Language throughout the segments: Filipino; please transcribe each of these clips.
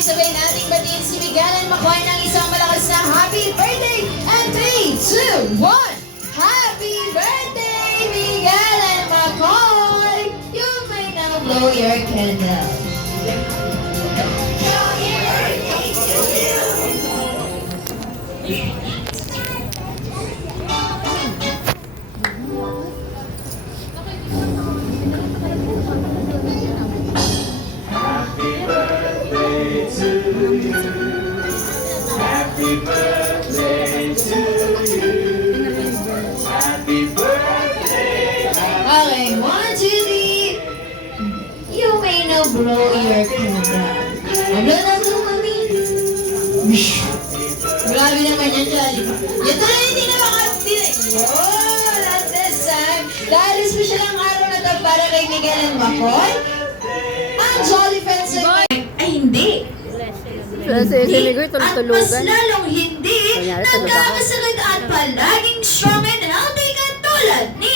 sabay-sabay nating batiin si Miguel and Makoy ng isang malakas na happy birthday! And 3, 2, 1! Happy birthday, Miguel and Makoy! You may now blow your candle. Happy birthday to you. Happy birthday. Okay, 1, 2, 3. You may now blow your candle. Blow na blow, mami. Grabe naman yan, Jolly. Yan tuloy, hindi na makapili. Oh, not this time. Dahil special ang araw na to para kay Miguel and Makoy. Ang Jolly Friends ay hindi. Si Ligoy At mas tulog-tulugan. lalong hindi Kunyari, tulog ako. nagkakasakit at palaging strong and healthy katulad ni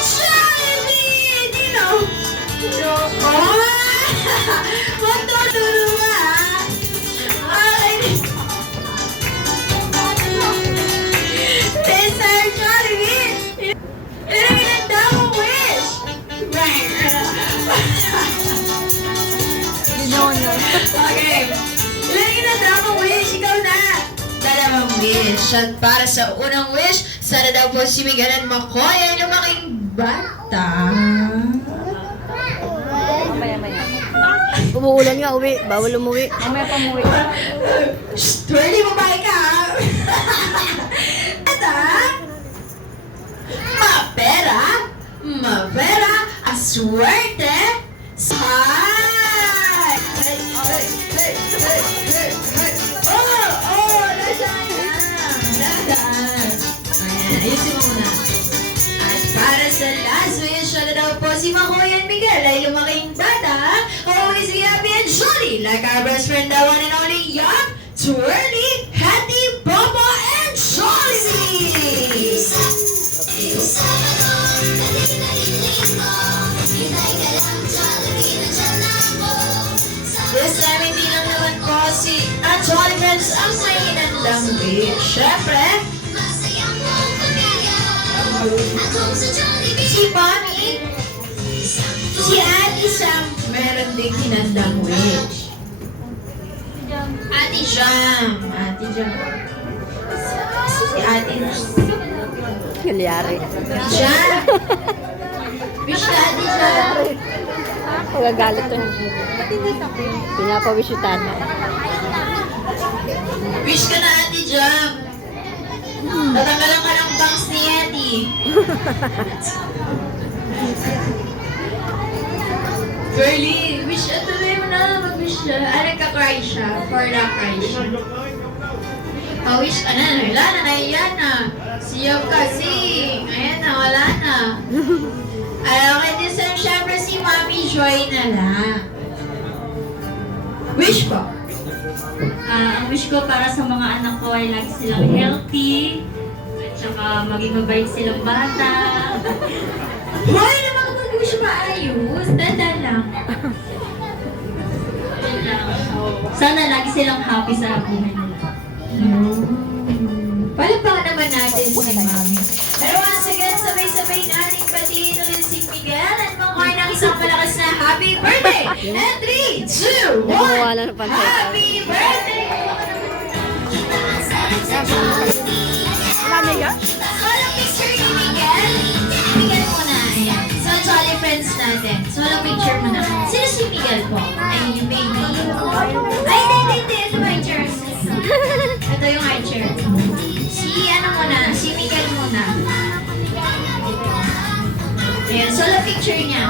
Jollibee! Dino! Magtuturo ka! Mr. Jollibee! Pinaganda mo wish! Okay. Pinaganda mo wish! Ikaw na! Dalawang wish. At para sa unang wish, sana daw po si Miguel and Makoy ay lumaking bata. Mamaya. Umuulan nga, uwi. Bawal umuwi. Mamaya pa umuwi. Shh! Twirly, babae ka! At mapera, aswerte, Hi! Nasaan na? Nasaan? Ayan, ayusin mo muna. At para sa last wish, ano daw po si Makoy and Miguel ay lumaking bata, always be happy and jolly, like our best friend, the one and only young, twirly, Hattie, Bobo, and Jollibee! This time, hindi lang naman po si Jolly Friends ang may inandang wish. Siyempre, si Mami, si Ate Sam, meron ding inandang wish. Ate Jam. Si Ate Galyari. Jam. Wish ka, Ate Jam. Magagalit to. Pinapawish yung tata. Wish ka na, Ate Jam. Tatanggalan ka ng bangs ni Yeti. Girlie, wish tuloy mo na. Mag-wish siya. Nagka-cry siya. For na-cry siya. Wish ka na. Wala na. Naiyan na. Siyop kasi. Ngayon na. Wala na. Okay, this time, syempre si Mami Joy na lang. Wish ko. Ang wish ko para sa mga anak ko ay lagi silang healthy, at saka maging mabait silang bata. Hoy, naman mag-wish maayos. Dada lang. Yun lang. Sana lagi silang happy sa buhay nila. Palagpakan naman natin si Mami. Pero once again, sabay-sabay natin batiin ulit si Miguel at Makoy ng isang malakas na happy birthday! And 3, 2, 1! Wala na pansin. Happy birthday! Wala na yan? Walang picture ni Miguel. Miguel muna. Ayan. So, Jolly Friends natin. So, walang picture muna. Sino si Miguel po? Ay, yung baby. Ay, hindi. Ito ba yung chair? Ito yung high chair. Si Miguel muna. Ayan, solo picture niya.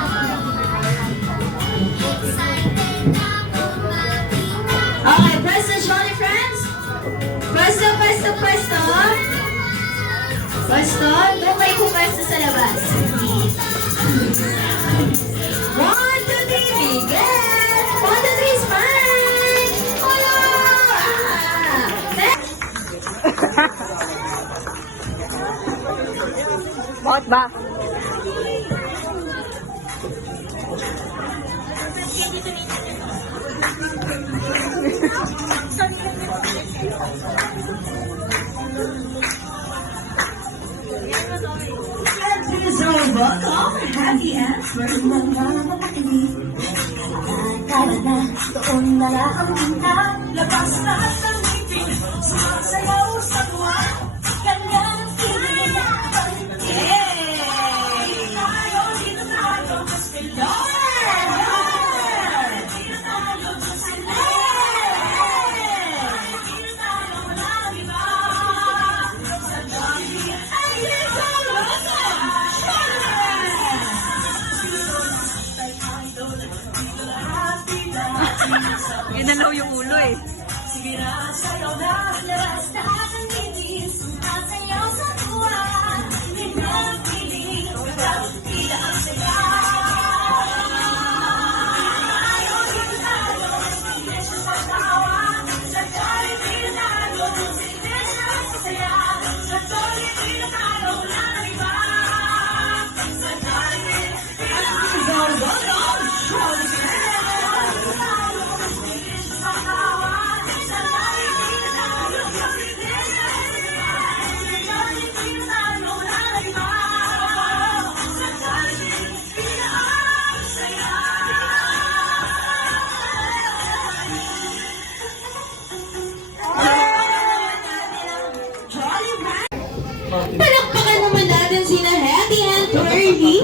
Okay, pwesto, Jolly Friends. Pwesto. Doon kayo pumwesto sa labas. 1, 2, 3, Miguel! 1, 2, 3, smile! Hello! Bakit ba? Ginalaw yung ulo eh. Palakpakan naman natin sina Hattie and Pearly.